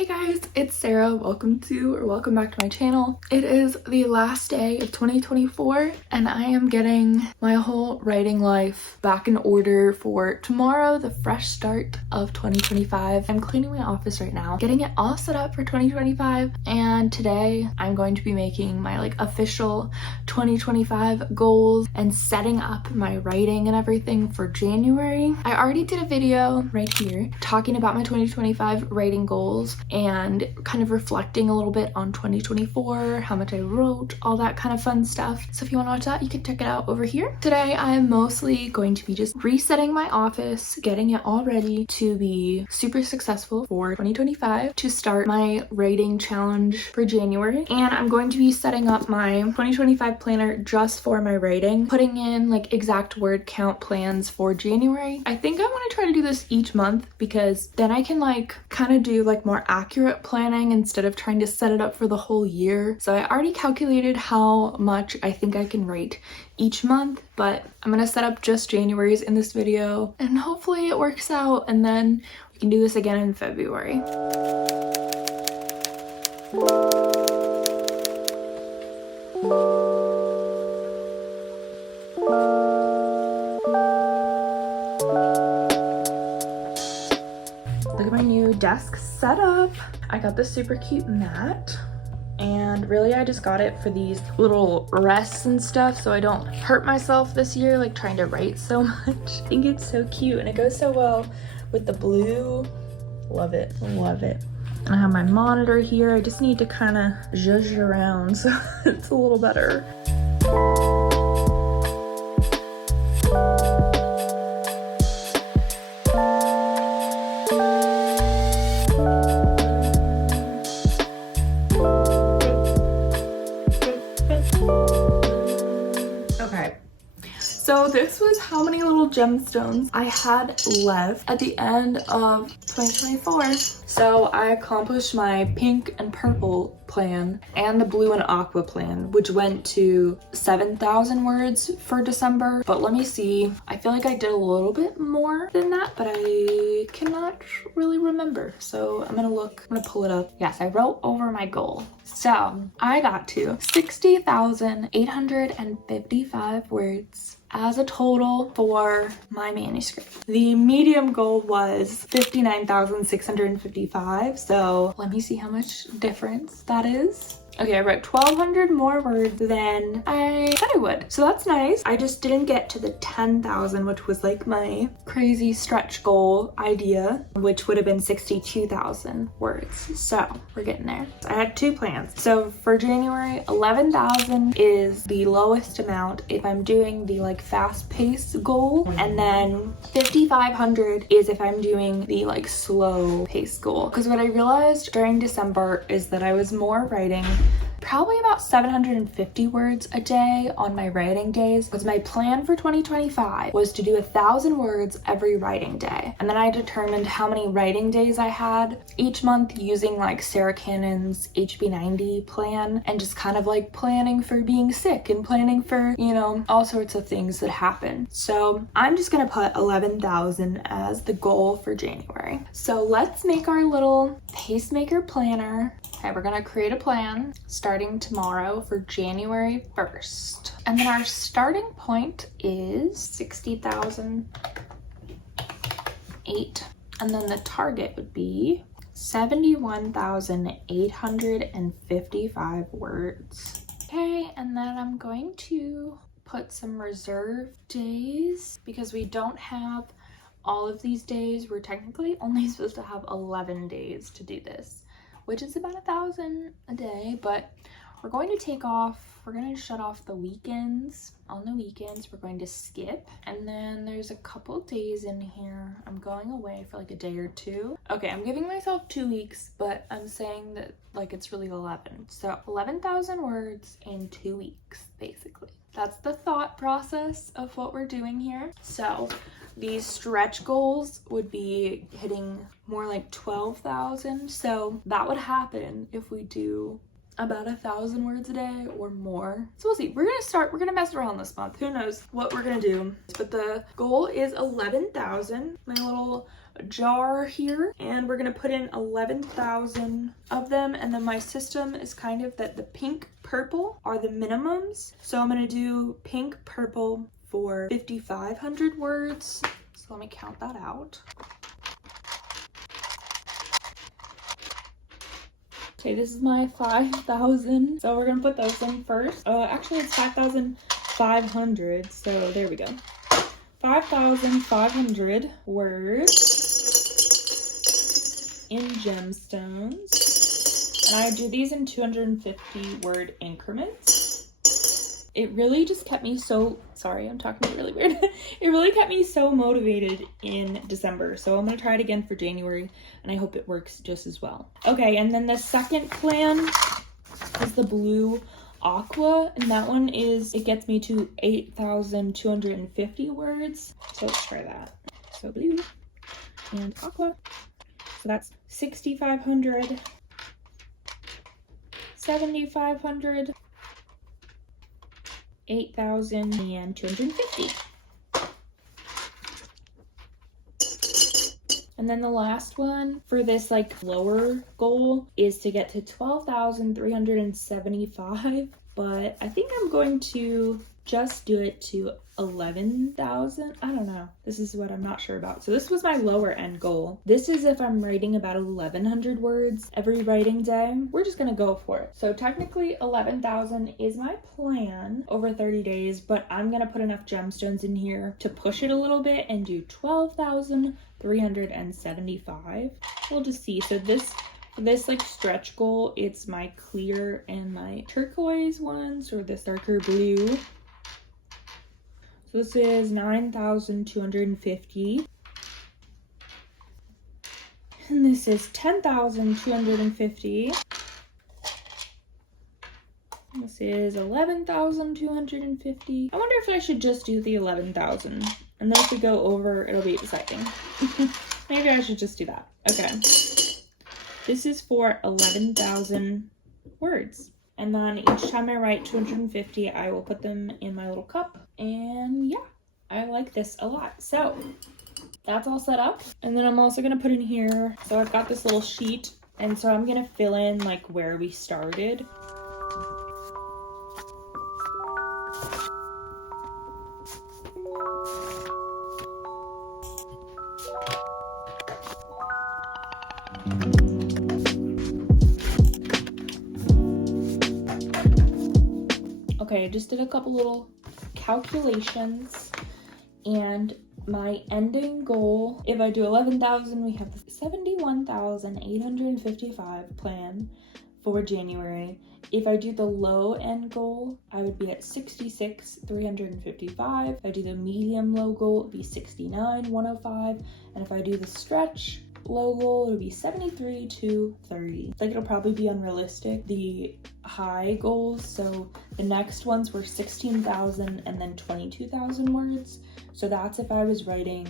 Hey guys, it's Sarah. Welcome back to my channel. It is the last day of 2024 and I am getting my whole writing life back in order for tomorrow, the fresh start of 2025. I'm cleaning my office right now, getting it all set up for 2025, and today I'm going to be making my official 2025 goals and setting up my writing and everything for January. I already did a video right here talking about my 2025 writing goals and kind of reflecting a little bit on 2024, how much I wrote, all that kind of fun stuff. So if you want to watch that, you can check it out over here. Today I am mostly going to be just resetting my office, getting it all ready to be super successful for 2025, to start my writing challenge for January. And I'm going to be setting up my 2025 planner just for my writing, putting in exact word count plans for January. I think I want to try to do this each month because then I can kind of do more accurate planning instead of trying to set it up for the whole year. So I already calculated how much I think I can write each month, but I'm gonna set up just January's in this video and hopefully it works out, and then we can do this again in February. Look at my new desk setup. I got this super cute mat, and really I just got it for these little rests and stuff so I don't hurt myself this year trying to write so much. I think it's so cute and it goes so well with the blue. Love it, love it. And I have my monitor here. I just need to kind of zhuzh around so it's a little better. So this was how many little gemstones I had left at the end of 2024. So I accomplished my pink and purple plan and the blue and aqua plan, which went to 7,000 words for December. But let me see, I feel like I did a little bit more than that, but I cannot really remember. So I'm gonna pull it up. Yes, I wrote over my goal. So I got to 60,855 words as a total for my manuscript. The medium goal was 59,655. So let me see how much difference that is. Okay, I wrote 1,200 more words than I said I would. So that's nice. I just didn't get to the 10,000, which was my crazy stretch goal idea, which would have been 62,000 words. So we're getting there. I had two plans. So for January, 11,000 is the lowest amount if I'm doing the fast pace goal. And then 5,500 is if I'm doing the slow pace goal. Because what I realized during December is that I was more writing probably about 750 words a day on my writing days, because my plan for 2025 was to do 1,000 words every writing day. And then I determined how many writing days I had each month using Sarah Cannon's HB90 plan, and just kind of planning for being sick and planning for, all sorts of things that happen. So I'm just gonna put 11,000 as the goal for January. So let's make our little pacemaker planner. Okay, we're gonna create a plan starting tomorrow for January 1st. And then our starting point is 60,008. And then the target would be 71,855 words. Okay, and then I'm going to put some reserve days because we don't have all of these days. We're technically only supposed to have 11 days to do this, which is about 1,000 a day, but we're going to shut off the weekends. On the weekends, we're going to skip. And then there's a couple days in here. I'm going away for a day or two. Okay, I'm giving myself 2 weeks, but I'm saying that it's really 11. So 11,000 words in 2 weeks, basically. That's the thought process of what we're doing here. So these stretch goals would be hitting more 12,000. So that would happen if we do about 1,000 words a day or more. So we'll see. We're gonna mess around this month. Who knows what we're gonna do. But the goal is 11,000. My little jar here, and we're gonna put in 11,000 of them. And then my system is kind of that the pink purple are the minimums. So I'm gonna do pink purple for 5,500 words. So let me count that out. Okay, this is my 5,000. So we're gonna put those in first. Actually it's 5,500. So there we go. 5,500 words in gemstones. And I do these in 250 word increments. It really just kept me so, sorry, I'm talking really weird. It really kept me so motivated in December. So I'm gonna try it again for January, and I hope it works just as well. Okay, and then the second plan is the blue aqua, and that one is, it gets me to 8,250 words. So let's try that. So blue and aqua. So that's 6,500, 7,500, 8,250. And then the last one for this like lower goal is to get to 12,375, but I think I'm going to just do it to 11,000. I don't know. This is what I'm not sure about. So this was my lower end goal. This is if I'm writing about 1,100 words every writing day. We're just gonna go for it. So technically 11,000 is my plan over 30 days, but I'm gonna put enough gemstones in here to push it a little bit and do 12,375. We'll just see. So this like stretch goal, it's my clear and my turquoise ones, or this darker blue. So this is 9,250. And this is 10,250. This is 11,250. I wonder if I should just do the 11,000. And then if we go over, it'll be exciting. Maybe I should just do that. Okay. This is for 11,000 words. And then each time I write 250, I will put them in my little cup. And yeah, I like this a lot. So that's all set up. And then I'm also gonna put in here, so I've got this little sheet, and so I'm gonna fill in like where we started. Okay, I just did a couple little calculations, and my ending goal, if I do 11,000, we have the 71,855 plan for January. If I do the low end goal, I would be at 66,355. If I do the medium low goal, it'd be 69,105. And if I do the stretch low goal, it would be 73,230. Like, it'll probably be unrealistic, the high goals. So the next ones were 16,000 and then 22,000 words. So that's if I was writing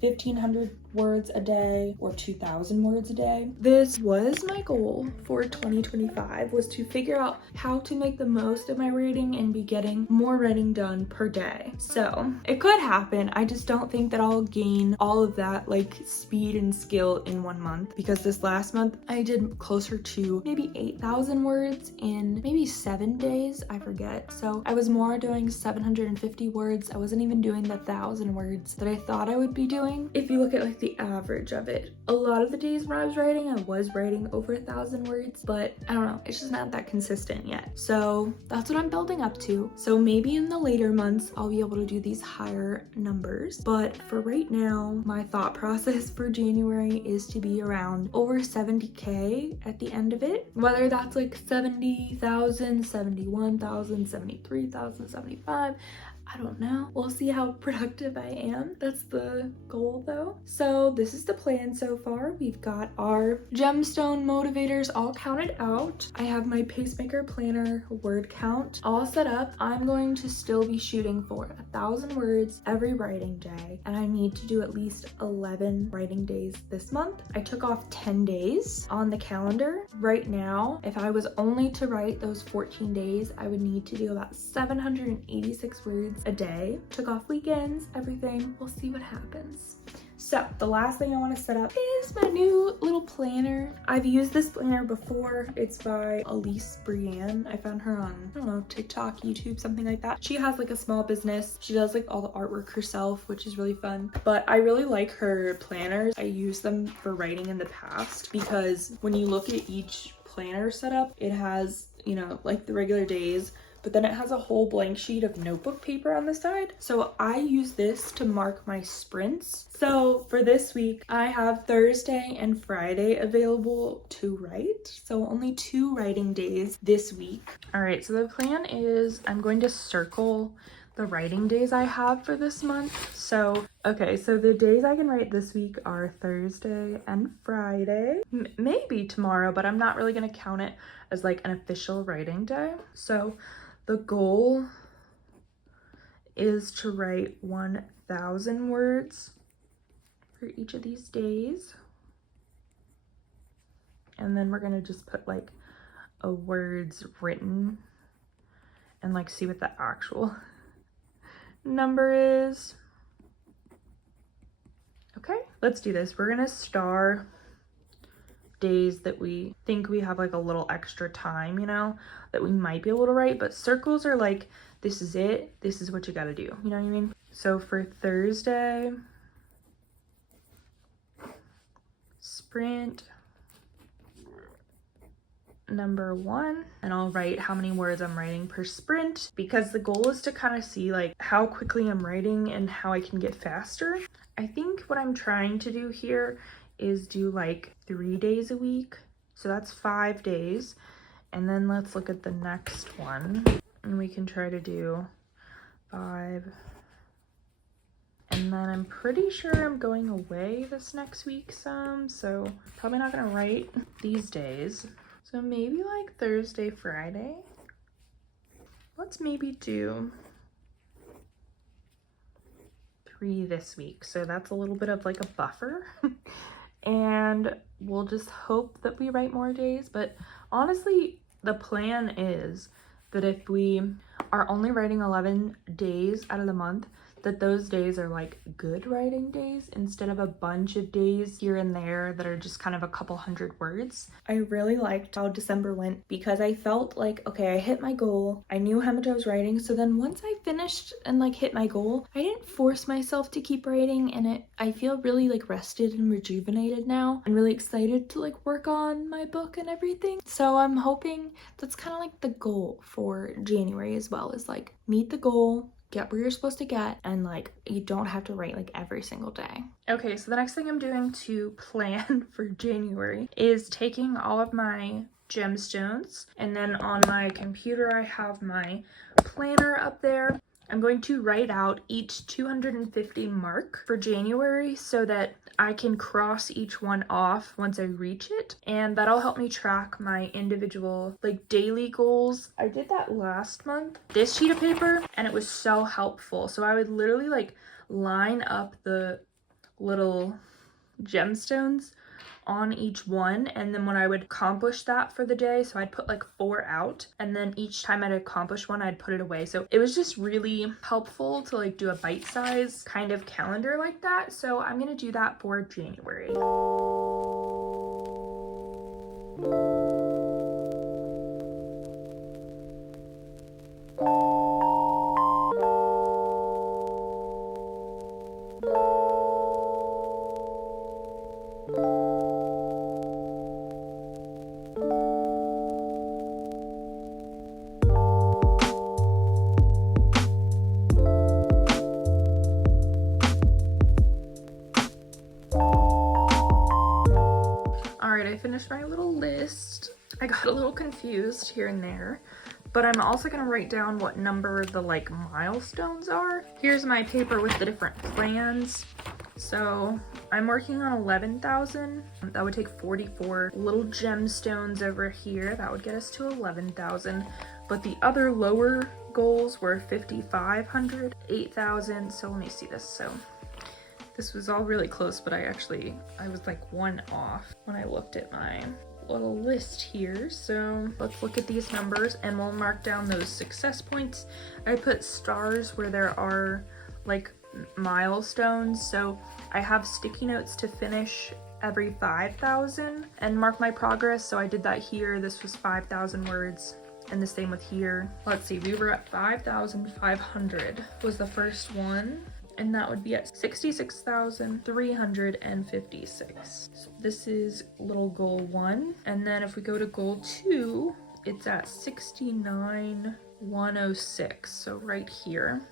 1,500 words a day or 2,000 words a day. This was my goal for 2025, was to figure out how to make the most of my writing and be getting more writing done per day. So it could happen. I just don't think that I'll gain all of that like speed and skill in 1 month, because this last month I did closer to maybe 8,000 words in maybe 7 days, I forget. So I was more doing 750 words. I wasn't even doing the 1,000 words that I thought I would be doing. If you look at like the average of it, a lot of the days when I was writing over 1,000 words, but I don't know, it's just not that consistent yet. So that's what I'm building up to. So maybe in the later months I'll be able to do these higher numbers, but for right now my thought process for January is to be around over 70k at the end of it, whether that's like 70,000, 71,000, 73,000, 75. I don't know. We'll see how productive I am. That's the goal though. So this is the plan so far. We've got our gemstone motivators all counted out. I have my pacemaker planner word count all set up. I'm going to still be shooting for 1,000 words every writing day, and I need to do at least 11 writing days this month. I took off 10 days on the calendar. Right now, if I was only to write those 14 days, I would need to do about 786 words a day. Took off weekends, everything. We'll see what happens. So the last thing I want to set up is my new little planner. I've used this planner before. It's by Elise Brienne. I found her on, I don't know, TikTok, YouTube, something like that. She has like a small business. She does like all the artwork herself, which is really fun. But I really like her planners. I use them for writing in the past because when you look at each planner setup, it has, you know, like the regular days, but then it has a whole blank sheet of notebook paper on the side. So I use this to mark my sprints. So for this week, I have Thursday and Friday available to write. So only 2 writing days this week. All right, so the plan is I'm going to circle the writing days I have for this month. So, okay, so the days I can write this week are Thursday and Friday. Maybe tomorrow, but I'm not really gonna count it as like an official writing day. So the goal is to write 1,000 words for each of these days. And then we're gonna just put like a words written and like see what the actual number is. Okay, let's do this. We're gonna star days that we think we have like a little extra time, you know, that we might be able to write, but circles are like, this is it, this is what you gotta do, you know what I mean? So for Thursday, sprint number 1, and I'll write how many words I'm writing per sprint because the goal is to kind of see like how quickly I'm writing and how I can get faster. I think what I'm trying to do here is do like 3 days a week. So that's 5 days. And then let's look at the next one and we can try to do 5. And then I'm pretty sure I'm going away this next week some, so probably not gonna write these days. So maybe like Thursday, Friday. Let's maybe do 3 this week. So that's a little bit of like a buffer. And we'll just hope that we write more days. But honestly, the plan is that if we are only writing 11 days out of the month, that those days are like good writing days instead of a bunch of days here and there that are just kind of a couple hundred words. I really liked how December went because I felt like, okay, I hit my goal. I knew how much I was writing. So then once I finished and like hit my goal, I didn't force myself to keep writing, and I feel really like rested and rejuvenated now and really excited to like work on my book and everything. So I'm hoping that's kind of like the goal for January as well, is like meet the goal, get where you're supposed to get, and like you don't have to write like every single day. Okay, so the next thing I'm doing to plan for January is taking all of my gemstones, and then on my computer I have my planner up there. I'm going to write out each 250 mark for January so that I can cross each one off once I reach it, and that'll help me track my individual like daily goals. I did that last month, this sheet of paper, and it was so helpful. So I would literally like line up the little gemstones on each one, and then when I would accomplish that for the day, so I'd put like 4 out, and then each time I'd accomplish one I'd put it away. So it was just really helpful to like do a bite-size kind of calendar like that. So I'm gonna do that for January. I finished my little list. I got a little confused here and there, but I'm also gonna write down what number the like milestones are. Here's my paper with the different plans. So I'm working on 11,000. That would take 44 little gemstones over here. That would get us to 11,000. But the other lower goals were 5,500, 8,000. So let me see this. So this was all really close, but I was like 1 off when I looked at my little list here. So let's look at these numbers and we'll mark down those success points. I put stars where there are like milestones. So I have sticky notes to finish every 5,000 and mark my progress. So I did that here. This was 5,000 words. And the same with here. Let's see, we were at 5,500 was the first one. And that would be at 66,356. So this is little goal 1. And then if we go to goal 2, it's at 69,106. So right here.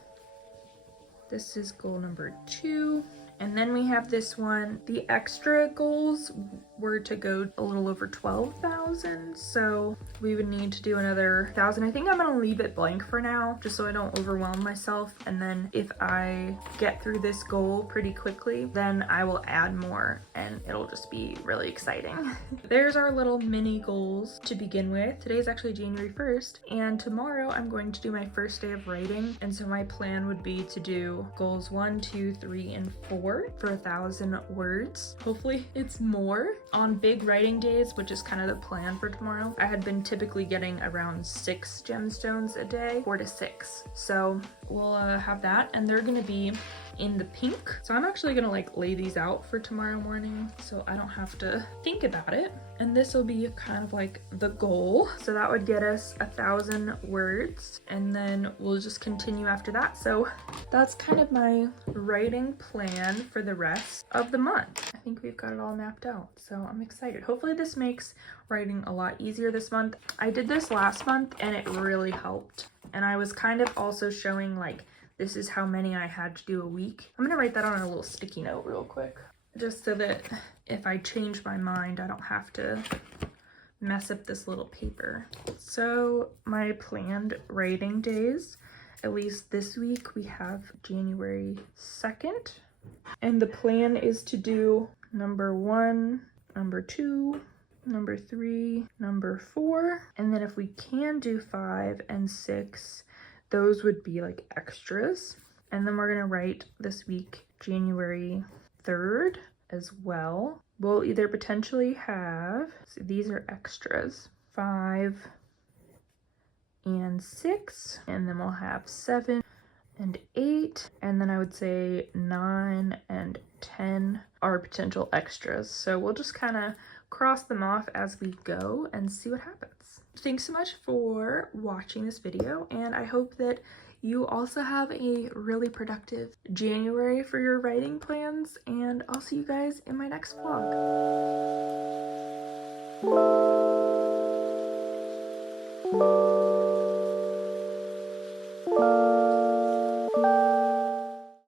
This is goal number 2. And then we have this one. The extra goals were to go a little over 12,000. So we would need to do another 1,000. I think I'm gonna leave it blank for now, just so I don't overwhelm myself. And then if I get through this goal pretty quickly, then I will add more and it'll just be really exciting. There's our little mini goals to begin with. Today is actually January 1st, and tomorrow I'm going to do my first day of writing. And so my plan would be to do goals 1, 2, 3, and 4 for 1,000 words. Hopefully it's more. On big writing days, which is kind of the plan for tomorrow, I had been typically getting around 6 gemstones a day, 4 to 6. So we'll have that, and they're gonna be in the pink. So I'm actually gonna like lay these out for tomorrow morning so I don't have to think about it. And this will be kind of like the goal. So that would get us 1,000 words, and then we'll just continue after that. So that's kind of my writing plan for the rest of the month. I think we've got it all mapped out, so I'm excited. Hopefully this makes writing a lot easier this month. I did this last month and it really helped. And I was kind of also showing like, this is how many I had to do a week. I'm gonna write that on a little sticky note real quick, just so that if I change my mind, I don't have to mess up this little paper. So my planned writing days, at least this week, we have January 2nd. And the plan is to do number 1, number 2, number 3, number 4. And then if we can do 5 and 6, those would be like extras. And then we're gonna write this week, January 3rd as well. We'll either potentially have, so these are extras, 5 and 6, and then we'll have 7 and 8, and then I would say 9 and 10 are potential extras. So we'll just kind of cross them off as we go and see what happens. Thanks so much for watching this video, and I hope that you also have a really productive January for your writing plans, and I'll see you guys in my next vlog.